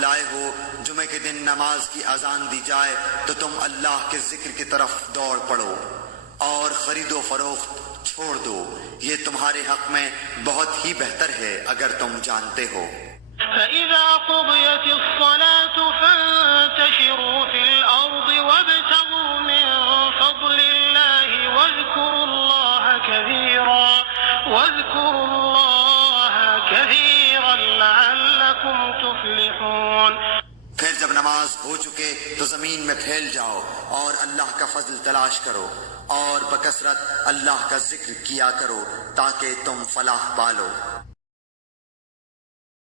لائے ہو جمعے کے دن نماز کی اذان دی جائے تو تم اللہ کے ذکر کی طرف دوڑ پڑو اور خرید و فروخت چھوڑ دو، یہ تمہارے حق میں بہت ہی بہتر ہے اگر تم جانتے ہو۔ فَإِذَا قُضِيَتِ الصَّلَاةُ فَانتَشِرُوا فِي الْأَرْضِ وَابْتَغُوا مِن فَضْلِ اللَّهِ وَاذْكُرُوا اللَّهَ كَثِيرًا لَعَلَّكُمْ تُفْلِحُونَ۔ پھر جب نماز ہو چکے تو زمین میں پھیل جاؤ اور اللہ کا فضل تلاش کرو اور بکثرت اللہ کا ذکر کیا کرو تاکہ تم فلاح پالو۔